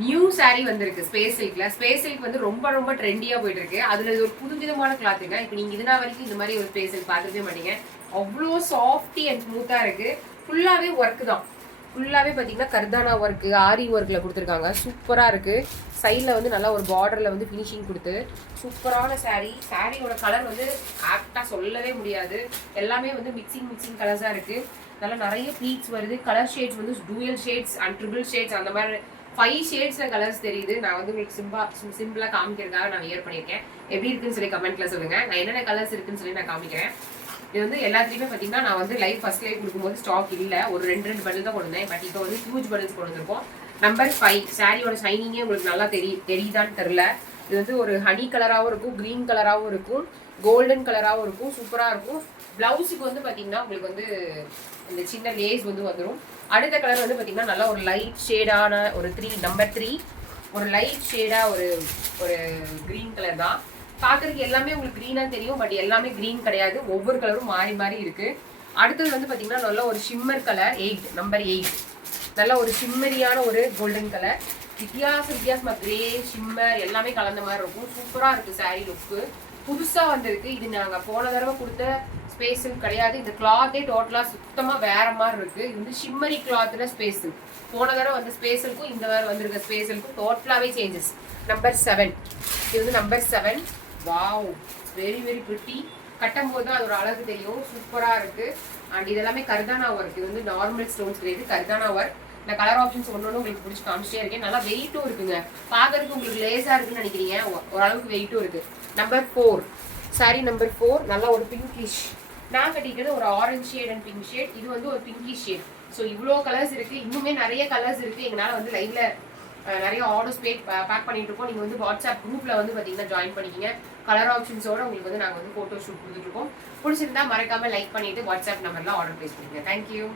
New saree வந்திருக்கு space சில்க்ல. Space silk வந்து ரொம்ப ரொம்ப ட்ரெண்டியா போயிட்டு இருக்கு. அதுல இது ஒரு புதுவிதமான கிளாத்துங்க. இப்போ நீங்க இதுனா வரைக்கும் இந்த மாதிரி ஒரு ஸ்பேஸ் சில்க் பார்த்துக்கவே மாட்டீங்க. அவ்வளோ சாஃப்டி அண்ட் ஸ்மூத்தா இருக்கு. ஃபுல்லாவே ஒர்க் தான். ஃபுல்லாவே பார்த்தீங்கன்னா கர்தானா ஒர்க்கு, ஆரி ஒர்க்ல கொடுத்துருக்காங்க. சூப்பரா இருக்கு. சைடில் வந்து நல்லா ஒரு பார்டர்ல வந்து ஃபினிஷிங் கொடுத்து சூப்பரான saree. சாரியோட கலர் வந்து ஆக்டா சொல்லவே முடியாது. எல்லாமே வந்து மிக்சிங் கலர்ஸா இருக்கு. நல்லா நிறைய ப்ளீட்ஸ் வருது. கலர் ஷேட்ஸ் வந்து dual shades and triple shades அந்த மாதிரி 5 ஷேட்ஸ்ல கலர்ஸ் தெரியுது. நான் வந்து உங்களுக்கு சிம்பிளா காமிக்கிறதுக்காக நான் வியர் பண்ணியிருக்கேன். எப்படி இருக்குன்னு சொல்லி கமெண்ட்ல சொல்லுங்க. நான் என்னென்ன கலர்ஸ் இருக்குன்னு சொல்லி நான் காமிக்கிறேன். இது வந்து எல்லாத்துலேயுமே பார்த்தீங்கன்னா நான் வந்து ஃபர்ஸ்ட் லைவ் கொடுக்கும்போது ஸ்டாக் இல்லை. ஒரு ரெண்டு பண்டில் தான் கொண்டு வந்தேன். பட் இப்போ வந்து ஹியூஜ் பண்டில்ஸ் கொண்டு வந்திருக்கோம். நம்பர் 5 சாரியோட ஷைனிங்கே உங்களுக்கு நல்லா தெரியுதான்னு தெரில. இது வந்து ஒரு ஹனி கலராகவும் இருக்கும், க்ரீன் கலராகவும் இருக்கும், கோல்டன் கலராகவும் இருக்கும். சூப்பராக இருக்கும். ப்ளவுஸுக்கு வந்து பார்த்தீங்கன்னா உங்களுக்கு வந்து இந்த சின்ன லேஸ் வந்து வந்துடும். அடுத்த கலர் வந்து பார்த்தீங்கன்னா நல்லா ஒரு லைட் ஷேடான ஒரு நம்பர் 3 ஒரு லைட் ஷேடாக ஒரு க்ரீன் கலர் தான். பார்க்குறதுக்கு எல்லாமே உங்களுக்கு க்ரீனாக தெரியும். பட் எல்லாமே க்ரீன் கிடையாது. ஒவ்வொரு கலரும் மாறி மாறி இருக்குது. அடுத்தது வந்து பார்த்தீங்கன்னா நல்ல ஒரு ஷிம்மர் கலர் நம்பர் 8 நல்ல ஒரு ஷிம்மரியான ஒரு கோல்டன் கலர். வித்தியாசமாக கிரே ஷிம்மர் எல்லாமே கலந்த மாதிரி இருக்கும். சூப்பராக இருக்குது சாரீ லுக்கு. புதுசாக வந்திருக்கு. இது நாங்கள் போன தடவை கொடுத்த ஸ்பேஸ் சில்க் கிடையாது. இந்த கிளாத்தே டோட்டலாக சுத்தமாக வேற மாதிரி இருக்குது. இது வந்து ஷிம்மரி கிளாத்தில் ஸ்பேஸ் சில்க். போன தடவை வந்து ஸ்பேஸ் சில்க்கும் இந்த தடவை வந்திருக்க ஸ்பேஸ் சில்க்கும் டோட்டலாகவே சேஞ்சஸ். நம்பர் 7 இது வந்து number 7. Wow, very very pretty. கட்டும் போது தான் அது ஒரு அழகு தெரியும். சூப்பராக இருக்குது. அண்ட் இதெல்லாமே கர்தானா ஒர்க். இது வந்து நார்மல் ஸ்டோன்ஸ் கிடையாது, கர்தானா ஒர்க். இந்த கலர் ஆப்ஷன்ஸ் ஒன்று உங்களுக்கு பிடிச்சி காமிச்சிட்டே இருக்கேன். நல்லா வெயிட்டும் இருக்குங்க. பார்க்கறதுக்கு உங்களுக்கு லேஸாக இருக்குன்னு நினைக்கிறீங்க. ஓரளவுக்கு வெயிட்டும் இருக்குது. நம்பர் 4 சாரி நம்பர் 4 நல்லா ஒரு பிங்கிஷ். நான் கட்டிக்கிறது ஒரு orange shade and pink shade. இது வந்து ஒரு பிங்கிஷ் ஷேட். ஸோ இவ்வளோ கலர்ஸ் இருக்குது. இன்னுமே நிறைய கலர்ஸ் இருக்குது. எங்களால் வந்து லைவ்ல நிறைய ஆர்டர்ஸ் பேக் பண்ணிட்டு இருக்கோம். நீங்கள் வந்து வாட்ஸ்அப் குரூப்பில் வந்து பார்த்தீங்கன்னா ஜாயின் பண்ணிக்கிங்க. கலர் ஆப்ஷன்ஸோட உங்களுக்கு வந்து நாங்கள் வந்து ஃபோட்டோ ஷூட் கொடுத்துட்ருக்கோம். பிடிச்சிருந்தா மறக்காமல் லைக் பண்ணிவிட்டு வாட்ஸ்அப் நம்பரில் ஆர்டர் ப்ளேஸ் பண்ணிங்க. தேங்க்யூ.